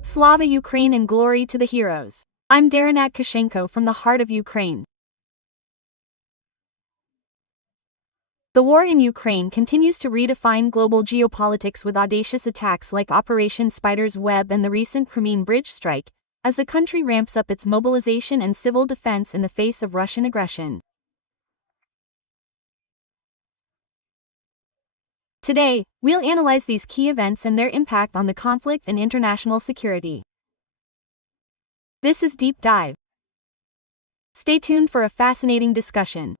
Slava Ukraine and glory to the heroes. I'm Darina Tkachenko from the heart of Ukraine. The war in Ukraine continues to redefine global geopolitics with audacious attacks like Operation Spider's Web and the recent Crimean bridge strike, as the country ramps up its mobilization and civil defense in the face of Russian aggression. Today, we'll analyze these key events and their impact on the conflict and international security. This is Deep Dive. Stay tuned for a fascinating discussion.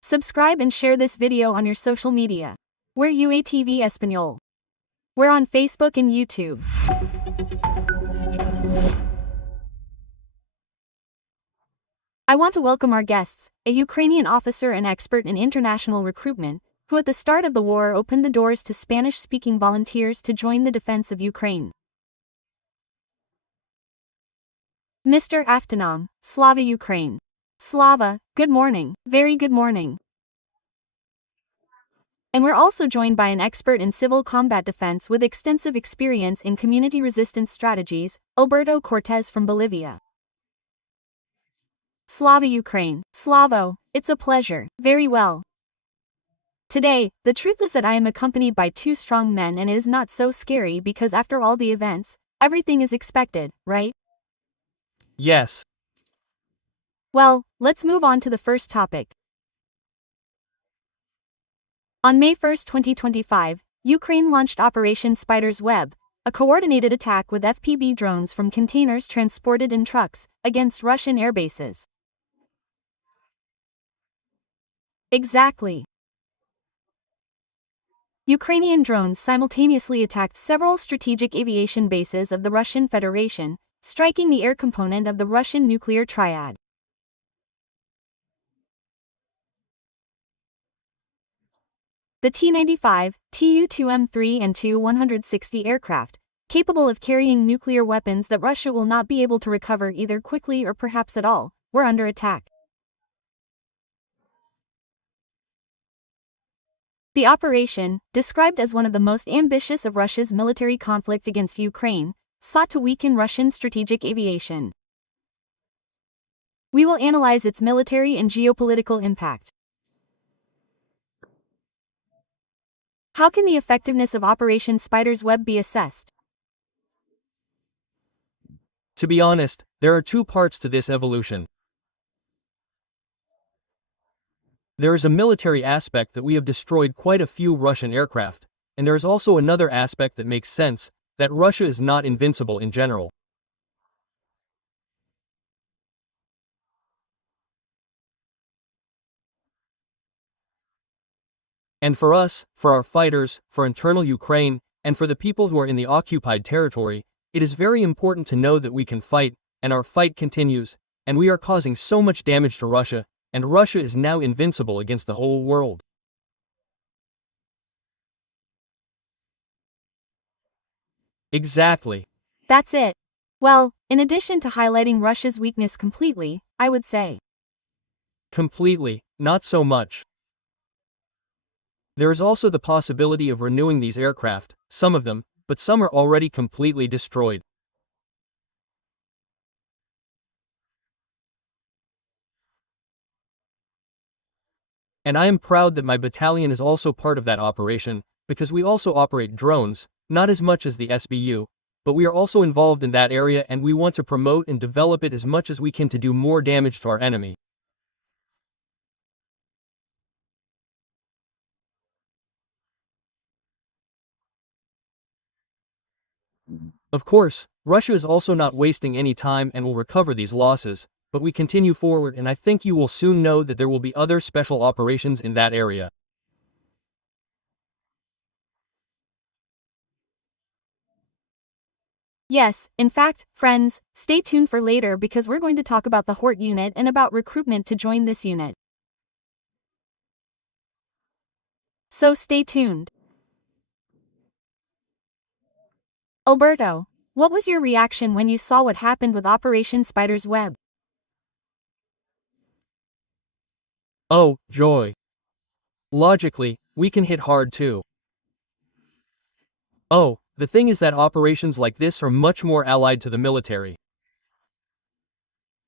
Subscribe and share this video on your social media. We're UATV Español. We're on Facebook and YouTube. I want to welcome our guests, a Ukrainian officer and expert in international recruitment, who at the start of the war opened the doors to Spanish-speaking volunteers to join the defense of Ukraine. Mr. Avtonom, Slava Ukraine. Slava, good morning, very good morning. And we're also joined by an expert in civil combat defense with extensive experience in community resistance strategies, Alberto Cortez from Bolivia. Slava Ukraine. Slavo, it's a pleasure, very well. Today, the truth is that I am accompanied by two strong men and it is not so scary because after all the events, everything is expected, right? Yes. Well, let's move on to the first topic. On May 1, 2025, Ukraine launched Operation Spider's Web, a coordinated attack with FPV drones from containers transported in trucks, against Russian airbases. Exactly. Ukrainian drones simultaneously attacked several strategic aviation bases of the Russian Federation, striking the air component of the Russian nuclear triad. The T-95, Tu-2M3 and Tu-160 aircraft, capable of carrying nuclear weapons that Russia will not be able to recover either quickly or perhaps at all, were under attack. The operation, described as one of the most ambitious of Russia's military conflict against Ukraine, sought to weaken Russian strategic aviation. We will analyze its military and geopolitical impact. How can the effectiveness of Operation Spider's Web be assessed? To be honest, there are two parts to this evolution. There is a military aspect that we have destroyed quite a few Russian aircraft, and there is also another aspect that makes sense, that Russia is not invincible in general. And for us, for our fighters, for internal Ukraine, and for the people who are in the occupied territory, it is very important to know that we can fight, and our fight continues, and we are causing so much damage to Russia, and Russia is now invincible against the whole world. Exactly. That's it. Well, in addition to highlighting Russia's weakness completely, I would say. Completely, not so much. There is also the possibility of renewing these aircraft, some of them, but some are already completely destroyed. And I am proud that my battalion is also part of that operation, because we also operate drones, not as much as the SBU, but we are also involved in that area and we want to promote and develop it as much as we can to do more damage to our enemy. Of course, Russia is also not wasting any time and will recover these losses, but we continue forward and I think you will soon know that there will be other special operations in that area. Yes, in fact, friends, stay tuned for later because we're going to talk about the Hort unit and about recruitment to join this unit. So stay tuned. Alberto, what was your reaction when you saw what happened with Operation Spider's Web? Oh, joy. Logically, we can hit hard too. Oh, the thing is that operations like this are much more allied to the military.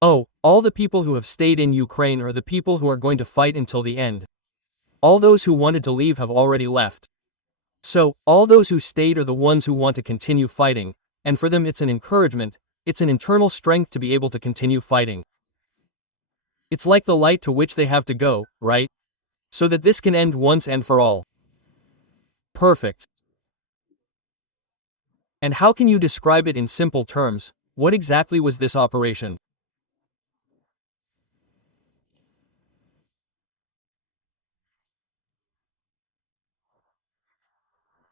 Oh, all the people who have stayed in Ukraine are the people who are going to fight until the end. All those who wanted to leave have already left. So, all those who stayed are the ones who want to continue fighting, and for them it's an encouragement, it's an internal strength to be able to continue fighting. It's like the light to which they have to go, right? So that this can end once and for all. Perfect. And how can you describe it in simple terms? What exactly was this operation?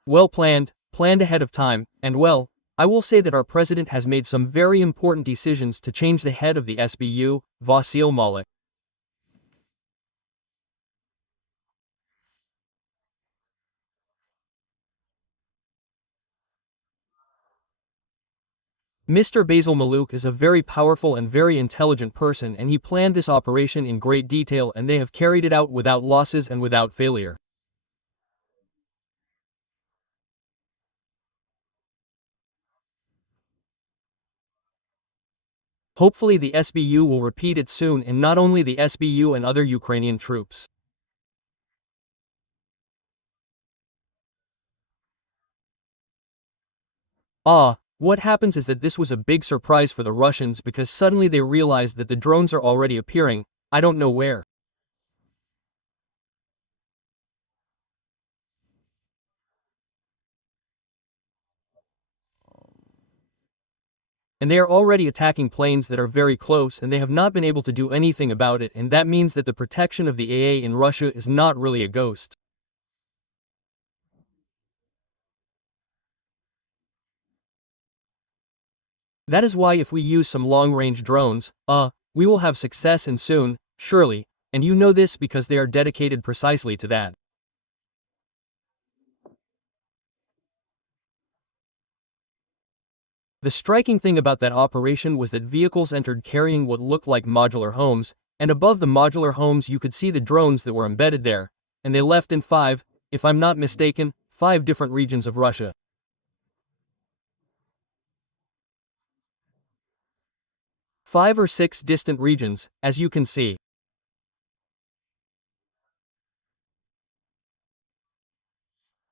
Well planned, planned ahead of time, and well, I will say that our president has made some very important decisions to change the head of the SBU, Vasyl Malik. Mr. Basil Maluk is a very powerful and very intelligent person, and he planned this operation in great detail, and they have carried it out without losses and without failure. Hopefully the SBU will repeat it soon, and not only the SBU and other Ukrainian troops. What happens is that this was a big surprise for the Russians because suddenly they realized that the drones are already appearing, I don't know where. And they are already attacking planes that are very close, and they have not been able to do anything about it, and that means that the protection of the AA in Russia is not really a ghost. That is why if we use some long-range drones, we will have success, and soon, surely, and you know this because they are dedicated precisely to that. The striking thing about that operation was that vehicles entered carrying what looked like modular homes, and above the modular homes you could see the drones that were embedded there, and they left in five, if I'm not mistaken, 5 different regions of Russia. 5 or 6 distant regions, as you can see.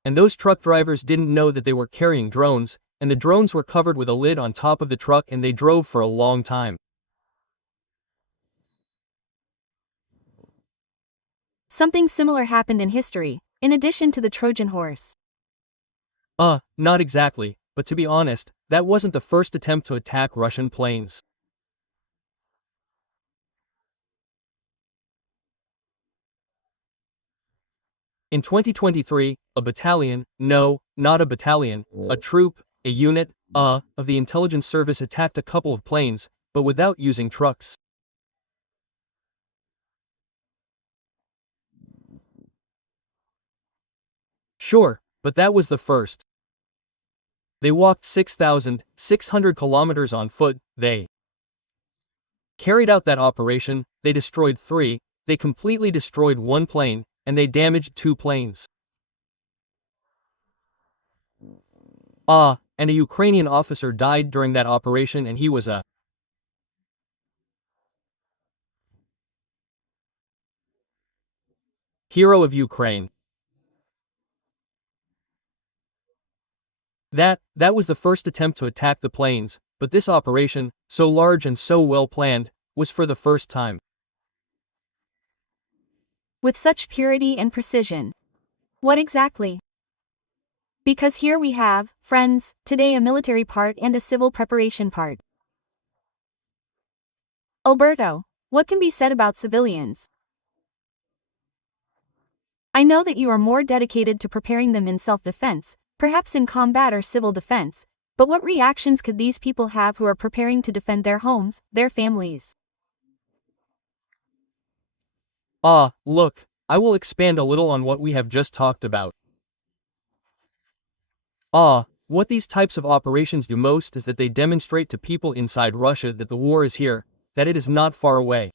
And those truck drivers didn't know that they were carrying drones, and the drones were covered with a lid on top of the truck, and they drove for a long time. Something similar happened in history, in addition to the Trojan horse. Not exactly, but to be honest, that wasn't the first attempt to attack Russian planes. In 2023, a battalion, no, not a battalion, a troop, a unit, of the intelligence service attacked a couple of planes, but without using trucks. Sure, but that was the first. They walked 6,600 kilometers on foot, they carried out that operation, they destroyed 3, they completely destroyed 1 plane, and they damaged 2 planes. And a Ukrainian officer died during that operation, and he was a hero of Ukraine. That was the first attempt to attack the planes, but this operation, so large and so well planned, was for the first time. With such purity and precision. What exactly? Because here we have, friends, today a military part and a civil preparation part. Alberto, what can be said about civilians? I know that you are more dedicated to preparing them in self-defense, perhaps in combat or civil defense, but what reactions could these people have who are preparing to defend their homes, their families? Look, I will expand a little on what we have just talked about. What these types of operations do most is that they demonstrate to people inside Russia that the war is here, that it is not far away.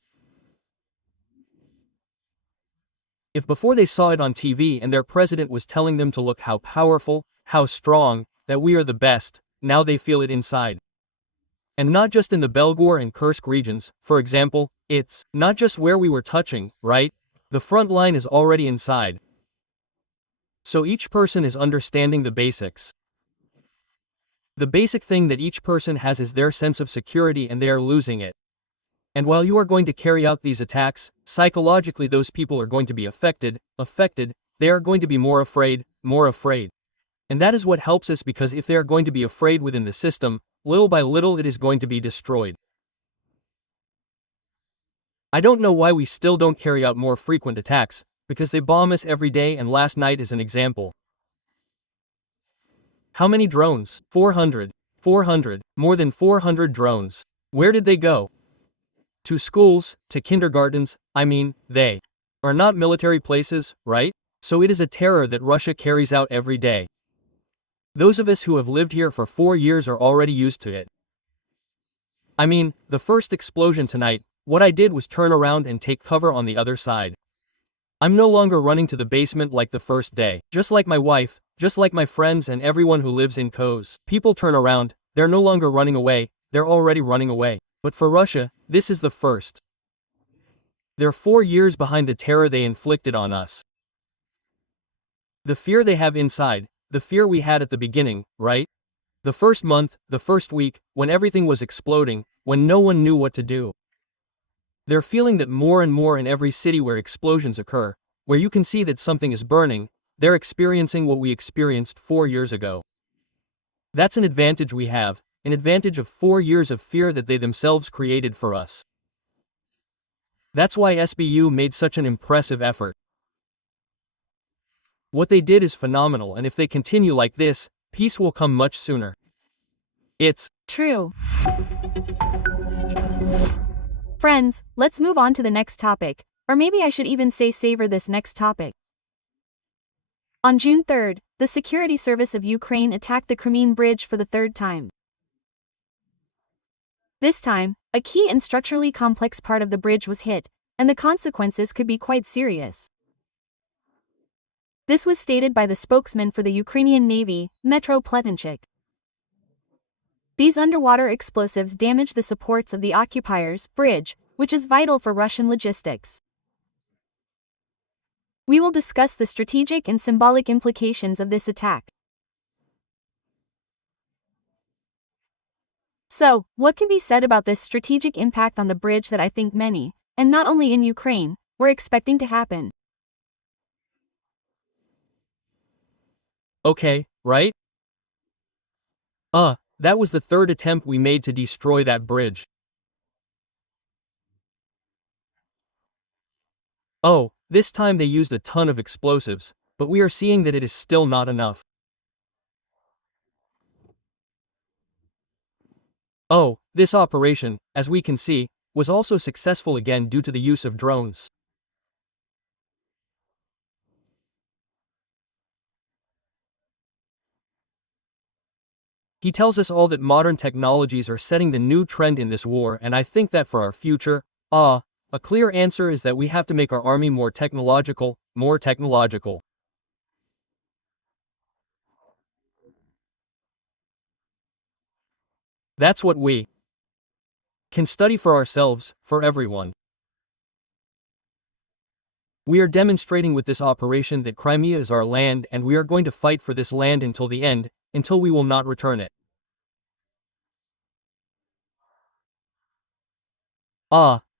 If before they saw it on TV and their president was telling them to look how powerful, how strong, that we are the best, now they feel it inside. And not just in the Belgorod and Kursk regions, for example, it's not just where we were touching, right? The front line is already inside. So each person is understanding the basics. The basic thing that each person has is their sense of security, and they are losing it. And while you are going to carry out these attacks, psychologically those people are going to be affected, they are going to be more afraid. And that is what helps us, because if they are going to be afraid within the system, little by little it is going to be destroyed. I don't know why we still don't carry out more frequent attacks, because they bomb us every day, and last night is an example. How many drones? 400. More than 400 drones. Where did they go? To schools, to kindergartens, they are not military places, right? So it is a terror that Russia carries out every day. Those of us who have lived here for 4 years are already used to it. The first explosion tonight, what I did was turn around and take cover on the other side. I'm no longer running to the basement like the first day. Just like my wife, just like my friends and everyone who lives in Kos. People turn around, they're no longer running away, they're already running away. But for Russia, this is the first. They're 4 years behind the terror they inflicted on us. The fear they have inside, the fear we had at the beginning, right? The first month, the first week, when everything was exploding, when no one knew what to do. They're feeling that more and more in every city where explosions occur, where you can see that something is burning, they're experiencing what we experienced 4 years ago. That's an advantage we have, an advantage of 4 years of fear that they themselves created for us. That's why SBU made such an impressive effort. What they did is phenomenal, and if they continue like this, peace will come much sooner. It's true. Friends, let's move on to the next topic, or maybe I should even say savor this next topic. On June 3rd, the Security Service of Ukraine attacked the Crimean Bridge for the third time. This time, a key and structurally complex part of the bridge was hit, and the consequences could be quite serious. This was stated by the spokesman for the Ukrainian Navy, Metro Pletenchik. These underwater explosives damaged the supports of the occupiers' bridge, which is vital for Russian logistics. We will discuss the strategic and symbolic implications of this attack. So, what can be said about this strategic impact on the bridge that I think many, and not only in Ukraine, were expecting to happen? okay, right? That was the third attempt we made to destroy that bridge. This time they used a ton of explosives, but we are seeing that it is still not enough. This operation, as we can see, was also successful again due to the use of drones. He tells us all that modern technologies are setting the new trend in this war, and I think that for our future, a clear answer is that we have to make our army more technological. That's what we can study for ourselves, for everyone. We are demonstrating with this operation that Crimea is our land, and we are going to fight for this land until the end, until we will not return it.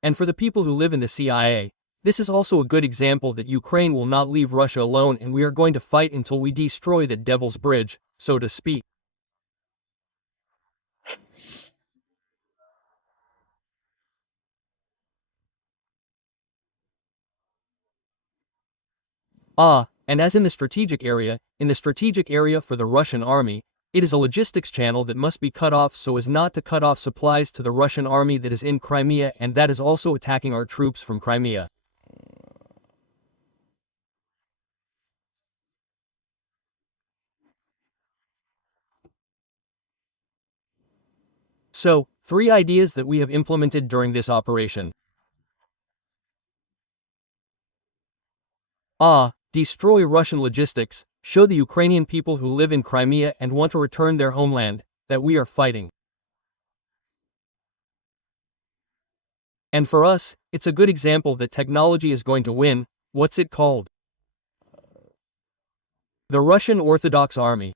And for the people who live in the CIA, this is also a good example that Ukraine will not leave Russia alone, and we are going to fight until we destroy the Devil's Bridge, so to speak. And as in the strategic area for the Russian army, it is a logistics channel that must be cut off so as not to cut off supplies to the Russian army that is in Crimea, and that is also attacking our troops from Crimea. So, 3 ideas that we have implemented during this operation. Destroy Russian logistics, show the Ukrainian people who live in Crimea and want to return their homeland, that we are fighting. And for us, it's a good example that technology is going to win. What's it called? The Russian Orthodox Army.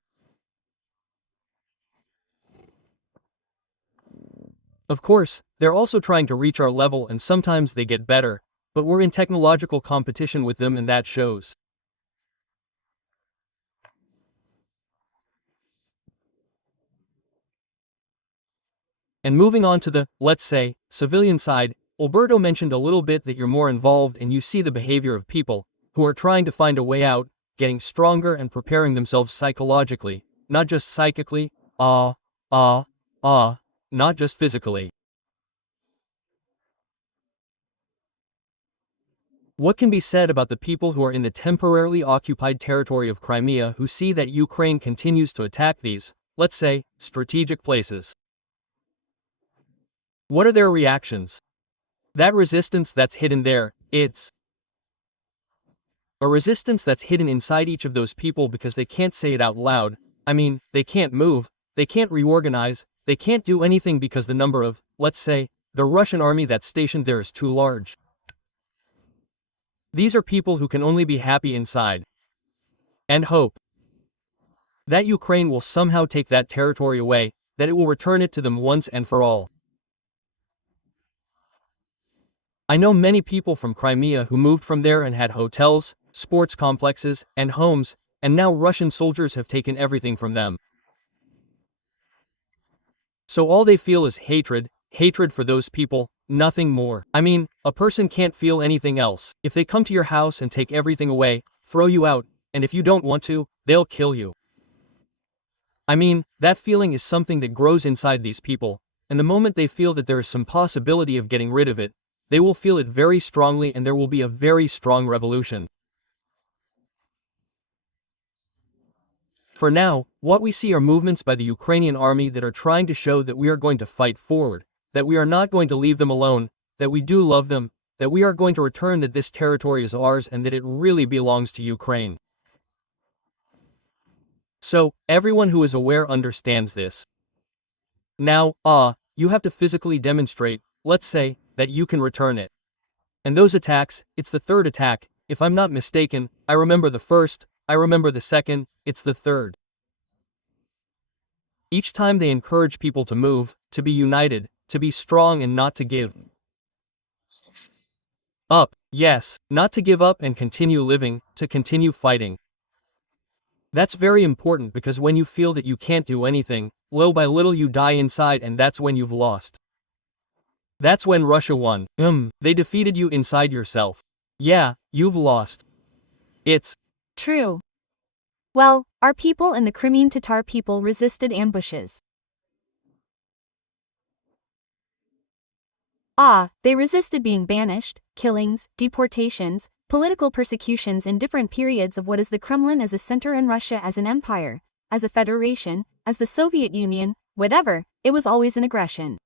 Of course, they're also trying to reach our level and sometimes they get better, but we're in technological competition with them and that shows. And moving on to the, let's say, civilian side, Alberto mentioned a little bit that you're more involved and you see the behavior of people who are trying to find a way out, getting stronger and preparing themselves psychologically, not just psychically, not just physically. What can be said about the people who are in the temporarily occupied territory of Crimea who see that Ukraine continues to attack these, let's say, strategic places? What are their reactions? That resistance that's hidden there, it's a resistance that's hidden inside each of those people because they can't say it out loud. I mean, they can't move, they can't reorganize, they can't do anything because the number of, let's say, the Russian army that's stationed there is too large. These are people who can only be happy inside and hope that Ukraine will somehow take that territory away, that it will return it to them once and for all. I know many people from Crimea who moved from there and had hotels, sports complexes, and homes, and now Russian soldiers have taken everything from them. So all they feel is hatred for those people, nothing more. I mean, a person can't feel anything else. If they come to your house and take everything away, throw you out, and if you don't want to, they'll kill you. I mean, that feeling is something that grows inside these people, and the moment they feel that there is some possibility of getting rid of it, they will feel it very strongly and there will be a very strong revolution. For now, what we see are movements by the Ukrainian army that are trying to show that we are going to fight forward, that we are not going to leave them alone, that we do love them, that we are going to return, that this territory is ours and that it really belongs to Ukraine. So, everyone who is aware understands this. Now, you have to physically demonstrate, let's say, that you can return it. And those attacks, it's the third attack, if I'm not mistaken, I remember the first, I remember the second, it's the third. Each time they encourage people to move, to be united, to be strong and not to give up. Yes, not to give up and continue living, to continue fighting. That's very important because when you feel that you can't do anything, little by little you die inside and that's when you've lost. That's when Russia won. They defeated you inside yourself. Yeah, you've lost. It's true. Well, our people and the Crimean Tatar people resisted ambushes. They resisted being banished, killings, deportations, political persecutions in different periods of what is the Kremlin as a center and Russia as an empire, as a federation, as the Soviet Union, whatever, it was always an aggression.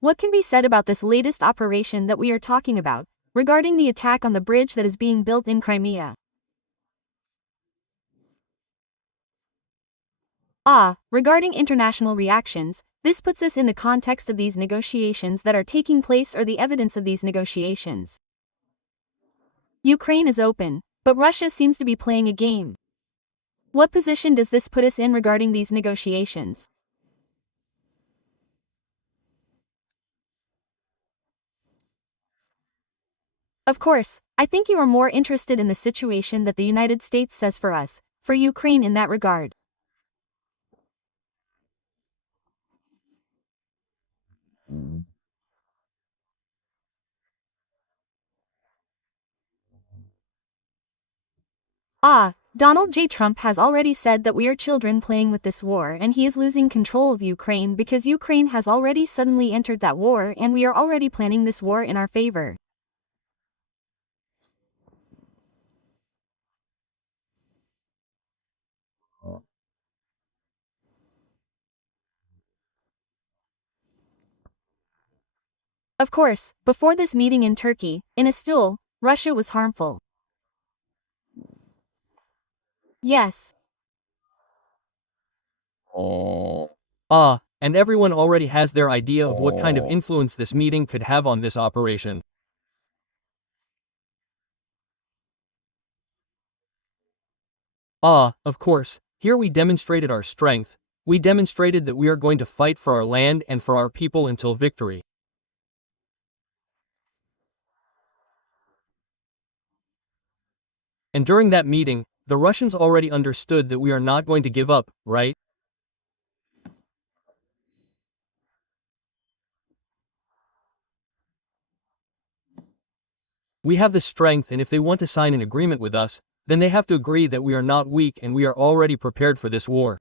What can be said about this latest operation that we are talking about, regarding the attack on the bridge that is being built in Crimea? Regarding international reactions, this puts us in the context of these negotiations that are taking place or the evidence of these negotiations. Ukraine is open, but Russia seems to be playing a game. What position does this put us in regarding these negotiations? Of course, I think you are more interested in the situation that the United States says for us, for Ukraine in that regard. Donald J. Trump has already said that we are children playing with this war and he is losing control of Ukraine because Ukraine has already suddenly entered that war and we are already planning this war in our favor. Of course, before this meeting in Turkey, in a stool, Russia was harmful. Yes. And everyone already has their idea of what kind of influence this meeting could have on this operation. Of course, here we demonstrated our strength. We demonstrated that we are going to fight for our land and for our people until victory. And during that meeting, the Russians already understood that we are not going to give up, right? We have the strength, and if they want to sign an agreement with us, then they have to agree that we are not weak and we are already prepared for this war.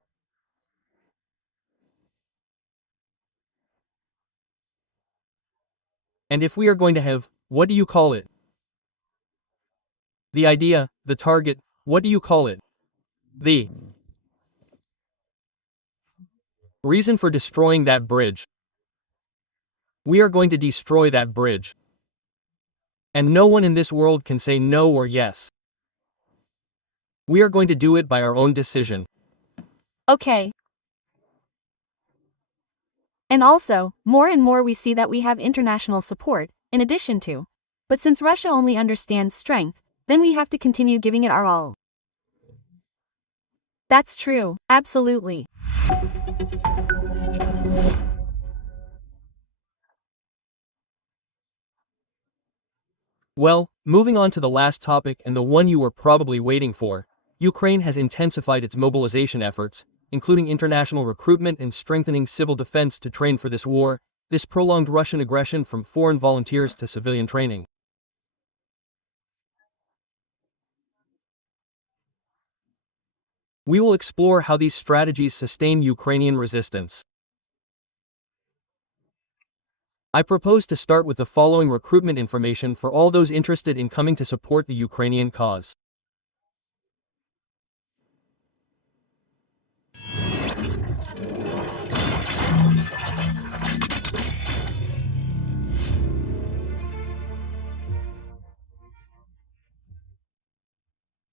And if we are going to have, what do you call it? The idea, the target, what do you call it? The reason for destroying that bridge. We are going to destroy that bridge. And no one in this world can say no or yes. We are going to do it by our own decision. Okay. And also, more and more we see that we have international support, in addition to. But since Russia only understands strength, then we have to continue giving it our all. That's true, absolutely. Well, moving on to the last topic and the one you were probably waiting for, Ukraine has intensified its mobilization efforts, including international recruitment and strengthening civil defense to train for this war, this prolonged Russian aggression from foreign volunteers to civilian training. We will explore how these strategies sustain Ukrainian resistance. I propose to start with the following recruitment information for all those interested in coming to support the Ukrainian cause.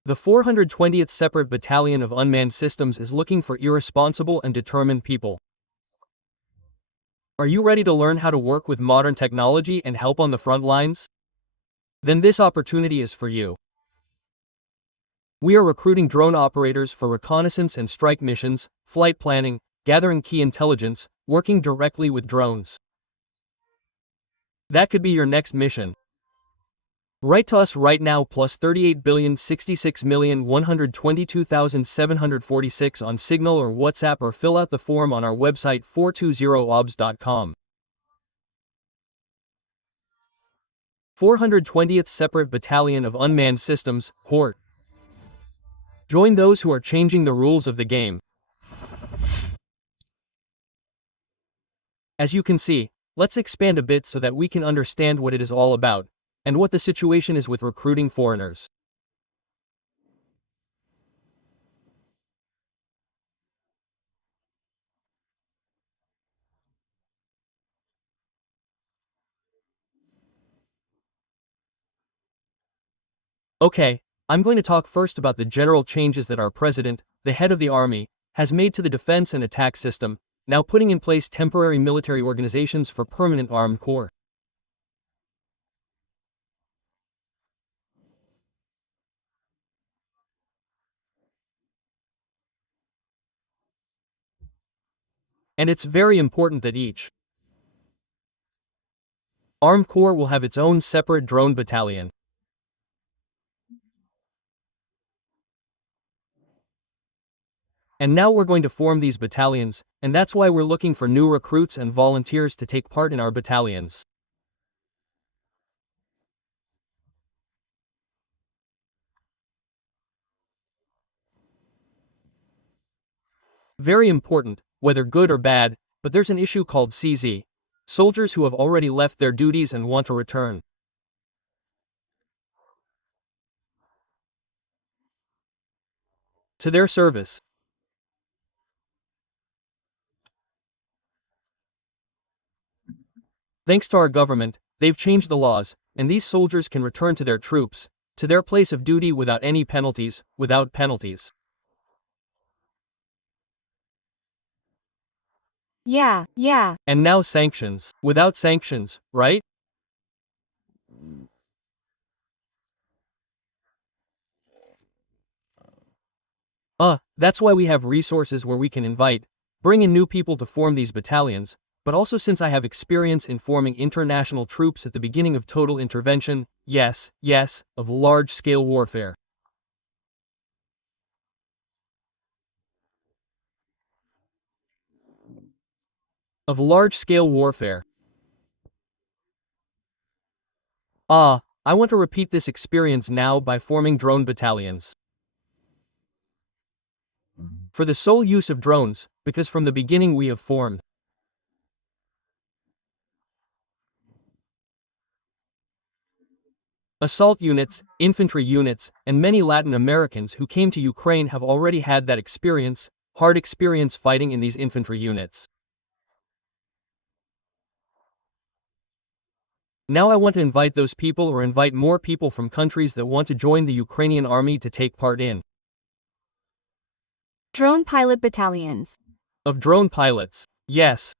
The 420th Separate Battalion of Unmanned Systems is looking for irresponsible and determined people. Are you ready to learn how to work with modern technology and help on the front lines? Then this opportunity is for you. We are recruiting drone operators for reconnaissance and strike missions, flight planning, gathering key intelligence, working directly with drones. That could be your next mission. Write to us right now plus 38,066,122,746 on Signal or WhatsApp or fill out the form on our website 420obs.com. 420th Separate Battalion of Unmanned Systems, HORT. Join those who are changing the rules of the game. As you can see, let's expand a bit so that we can understand what it is all about, and what the situation is with recruiting foreigners. Okay, I'm going to talk first about the general changes that our president, the head of the army, has made to the defense and attack system, now putting in place temporary military organizations for permanent armed corps. And it's very important that each armed corps will have its own separate drone battalion. And now we're going to form these battalions, and that's why we're looking for new recruits and volunteers to take part in our battalions. Very important, whether good or bad, but there's an issue called CZ. Soldiers who have already left their duties and want to return to their service. Thanks to our government, they've changed the laws, and these soldiers can return to their troops, to their place of duty without any penalties, without penalties. Yeah. And now sanctions. Without sanctions, right? That's why we have resources where we can bring in new people to form these battalions, but also since I have experience in forming international troops at the beginning of total intervention, yes, of large-scale warfare. Of large-scale warfare. I want to repeat this experience now by forming drone battalions. For the sole use of drones, because from the beginning we have formed assault units, infantry units, and many Latin Americans who came to Ukraine have already had that experience, hard experience fighting in these infantry units. Now I want to invite those people or invite more people from countries that want to join the Ukrainian army to take part in drone pilot battalions. Of drone pilots. Yes.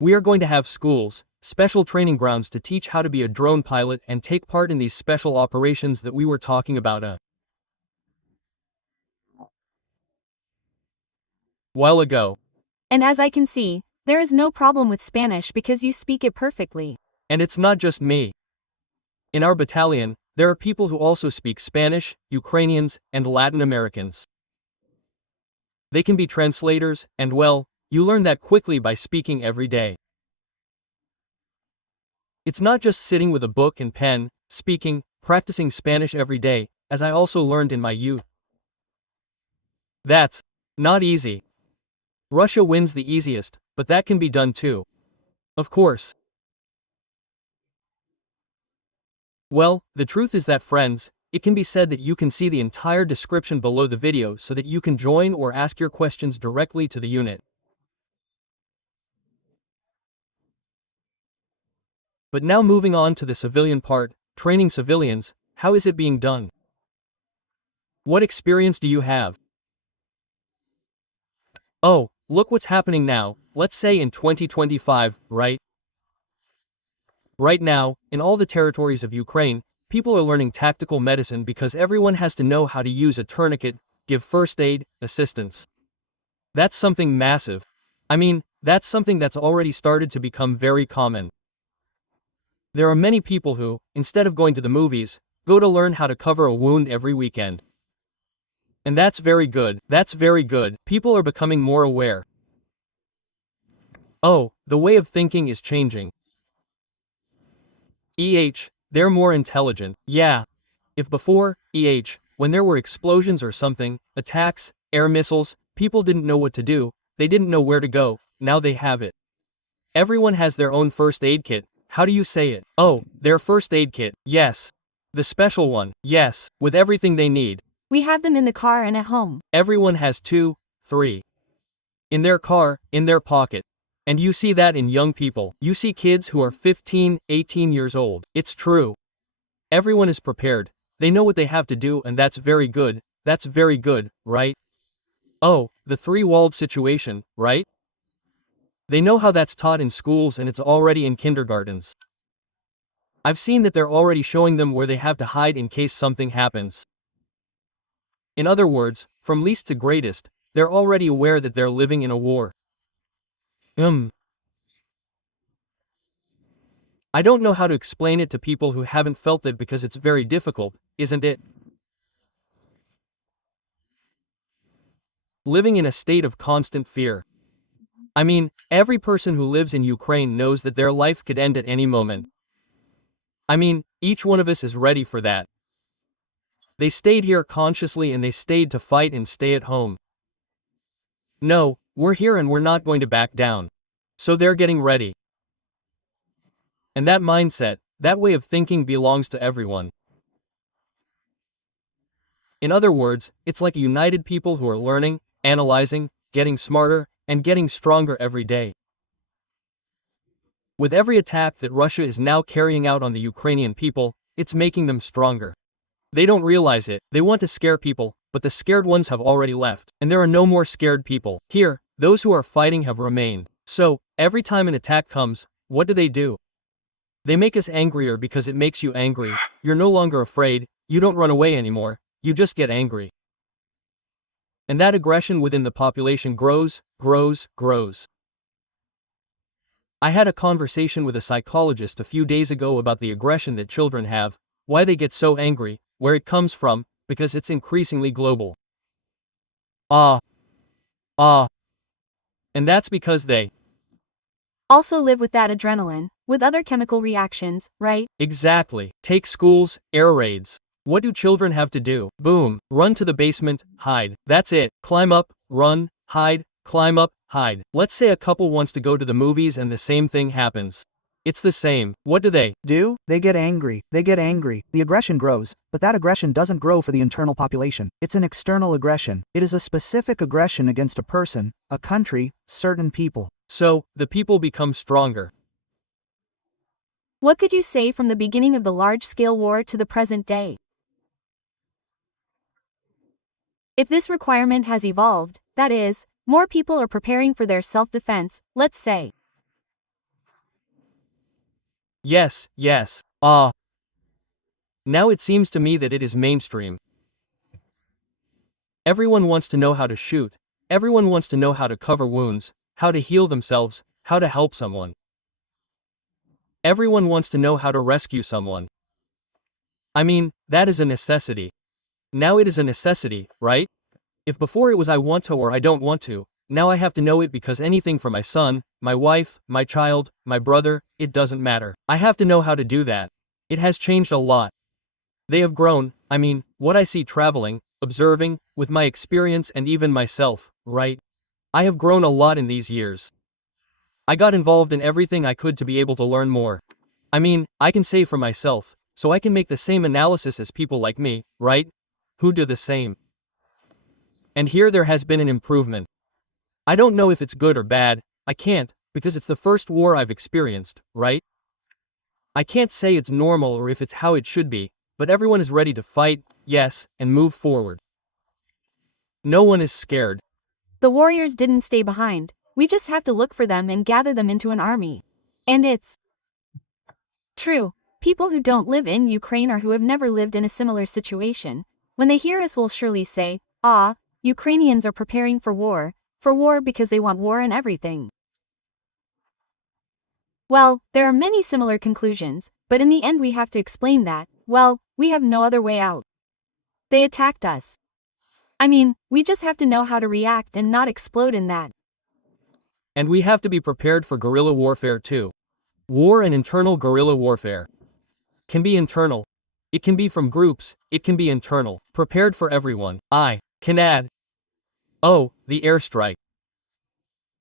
We are going to have schools, special training grounds to teach how to be a drone pilot and take part in these special operations that we were talking about a while ago. And as I can see, there is no problem with Spanish because you speak it perfectly. And it's not just me. In our battalion, there are people who also speak Spanish, Ukrainians, and Latin Americans. They can be translators, and well, you learn that quickly by speaking every day. It's not just sitting with a book and pen, speaking, practicing Spanish every day, as I also learned in my youth. That's not easy. Russia wins the easiest, but that can be done too. Of course. Well, the truth is that friends, it can be said that you can see the entire description below the video so that you can join or ask your questions directly to the unit. But now moving on to the civilian part, training civilians, how is it being done? What experience do you have? Oh, look what's happening now, let's say in 2025, right? Right now, in all the territories of Ukraine, people are learning tactical medicine because everyone has to know how to use a tourniquet, give first aid, assistance. That's something massive. I mean, that's something that's already started to become very common. There are many people who, instead of going to the movies, go to learn how to cover a wound every weekend. And that's very good, people are becoming more aware. Oh, the way of thinking is changing. They're more intelligent, yeah. If before, when there were explosions or something, attacks, air missiles, people didn't know what to do, they didn't know where to go, now they have it. Everyone has their own first aid kit, how do you say it? Oh, their first aid kit, yes. The special one, yes, with everything they need. We have them in the car and at home. Everyone has 2, 3. In their car, in their pocket. And you see that in young people. You see kids who are 15, 18 years old. It's true. Everyone is prepared. They know what they have to do and that's very good, right? Oh, the three-walled situation, right? They know how that's taught in schools and it's already in kindergartens. I've seen that they're already showing them where they have to hide in case something happens. In other words, from least to greatest, they're already aware that they're living in a war. I don't know how to explain it to people who haven't felt it because it's very difficult, isn't it? Living in a state of constant fear. I mean, every person who lives in Ukraine knows that their life could end at any moment. I mean, each one of us is ready for that. They stayed here consciously and they stayed to fight and stay at home. No, we're here and we're not going to back down. So they're getting ready. And that mindset, that way of thinking belongs to everyone. In other words, it's like a united people who are learning, analyzing, getting smarter, and getting stronger every day. With every attack that Russia is now carrying out on the Ukrainian people, it's making them stronger. They don't realize it, they want to scare people, but the scared ones have already left, and there are no more scared people. Here, those who are fighting have remained. So, every time an attack comes, what do? They make us angrier because it makes you angry. You're no longer afraid, you don't run away anymore, you just get angry. And that aggression within the population grows. I had a conversation with a psychologist a few days ago about the aggression that children have, why they get so angry, where it comes from, because it's increasingly global. And that's because they also live with that adrenaline, with other chemical reactions, right? Exactly. Take schools, air raids. What do children have to do? Boom. Run to the basement, hide. That's it. Climb up, run, hide, climb up, hide. Let's say a couple wants to go to the movies and the same thing happens. It's the same. What do? They get angry. The aggression grows, but that aggression doesn't grow for the internal population. It's an external aggression. It is a specific aggression against a person, a country, certain people. So, the people become stronger. What could you say from the beginning of the large-scale war to the present day? If this requirement has evolved, that is, more people are preparing for their self-defense, let's say. Yes. Now it seems to me that it is mainstream. Everyone wants to know how to shoot. Everyone wants to know how to cover wounds, how to heal themselves, how to help someone. Everyone wants to know how to rescue someone. I mean, that is a necessity. Now it is a necessity, right? If before it was I want to or I don't want to, now I have to know it because anything for my son, my wife, my child, my brother, it doesn't matter. I have to know how to do that. It has changed a lot. They have grown, I mean, what I see traveling, observing, with my experience and even myself, right? I have grown a lot in these years. I got involved in everything I could to be able to learn more. I mean, I can say for myself, so I can make the same analysis as people like me, right? Who do the same. And here there has been an improvement. I don't know if it's good or bad, I can't, because it's the first war I've experienced, right? I can't say it's normal or if it's how it should be, but everyone is ready to fight, yes, and move forward. No one is scared. The warriors didn't stay behind, we just have to look for them and gather them into an army. And it's true, people who don't live in Ukraine or who have never lived in a similar situation, when they hear us will surely say, Ukrainians are preparing for war because they want war and everything. Well, there are many similar conclusions, but in the end we have to explain that, well, we have no other way out. They attacked us. I mean, we just have to know how to react and not explode in that. And we have to be prepared for guerrilla warfare too. War and internal guerrilla warfare. Can be internal. It can be from groups, it can be internal. Prepared for everyone. I can add. The airstrike.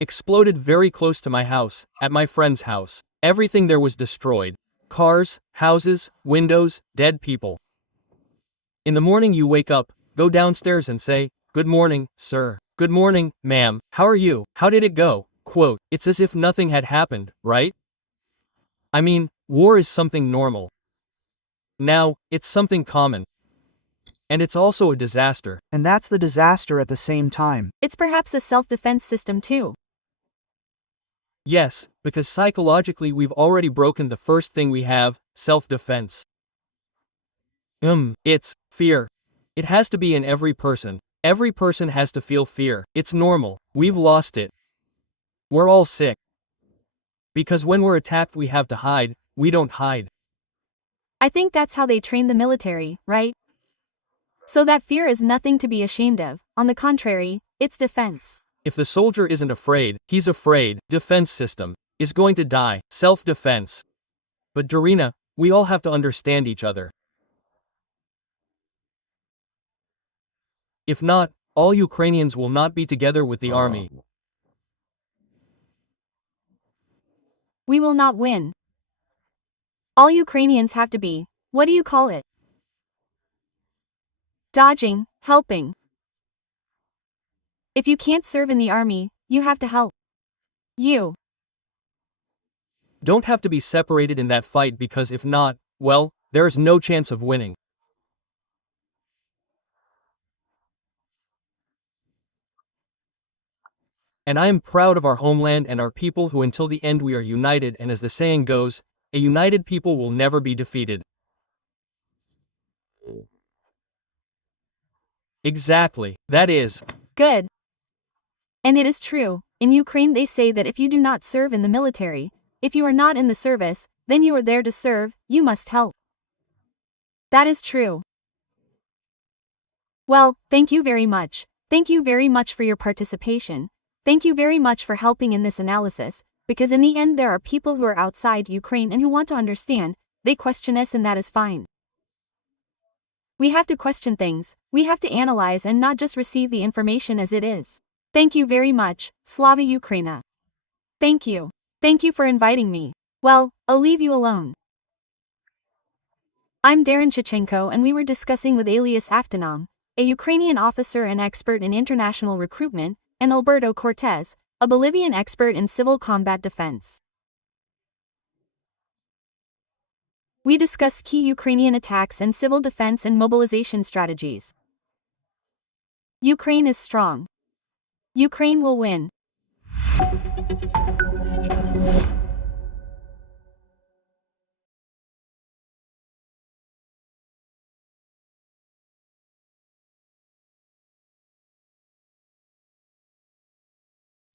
Exploded very close to my house, at my friend's house. Everything there was destroyed. Cars, houses, windows, dead people. In the morning you wake up, go downstairs and say, "Good morning, sir. Good morning, ma'am. How are you? How did it go?" Quote, it's as if nothing had happened, right? I mean, war is something normal. Now, it's something common. And it's also a disaster. And that's the disaster at the same time. It's perhaps a self-defense system too. Yes, because psychologically we've already broken the first thing we have, self-defense. It's fear. It has to be in every person. Every person has to feel fear. It's normal. We've lost it. We're all sick. Because when we're attacked we have to hide, we don't hide. I think that's how they train the military, right? So that fear is nothing to be ashamed of, on the contrary, it's defense. If the soldier isn't afraid, he's afraid, defense system, is going to die, self-defense. But Darina, we all have to understand each other. If not, all Ukrainians will not be together with the army. We will not win. All Ukrainians have to be, what do you call it? Dodging, helping. If you can't serve in the army, You have to help. You don't have to be separated in that fight because if not, well, there is no chance of winning. And I am proud of our homeland and our people who until the end we are united, and as the saying goes, a united people will never be defeated. Exactly, that is. Good. And it is true, in Ukraine they say that if you do not serve in the military, if you are not in the service, then you are there to serve, you must help. That is true. Well, thank you very much. Thank you very much for your participation. Thank you very much for helping in this analysis, because in the end there are people who are outside Ukraine and who want to understand, they question us and that is fine. We have to question things, we have to analyze and not just receive the information as it is. Thank you very much, Slava Ukraina. Thank you. Thank you for inviting me. Well, I'll leave you alone. I'm Darina Tkachenko and we were discussing with alias Avtonom, a Ukrainian officer and expert in international recruitment, and Alberto Cortez, a Bolivian expert in civil combat defense. We discussed key Ukrainian attacks and civil defense and mobilization strategies. Ukraine is strong. Ukraine will win.